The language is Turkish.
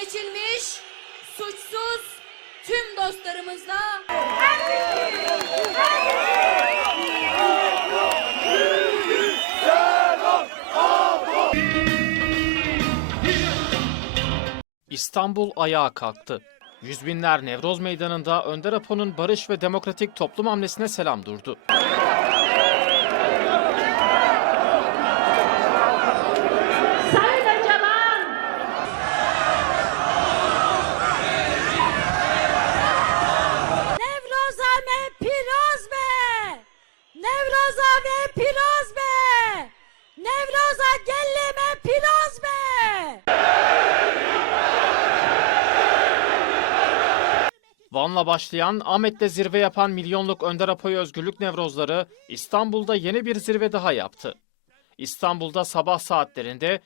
seçilmiş, suçsuz tüm dostlarımızla İstanbul ayağa kalktı. Yüz binler Nevroz Meydanı'nda Önder Apo'nun barış ve demokratik toplum hamlesine selam durdu. Sayın Öcalan! Nevroza me piroz be! Nevroza me piroz be! Nevroza gelleme piroz be! Van'la başlayan, Ahmet'te zirve yapan milyonluk Önder Apo'yu özgürlük Nevrozları İstanbul'da yeni bir zirve daha yaptı. İstanbul'da sabah saatlerinde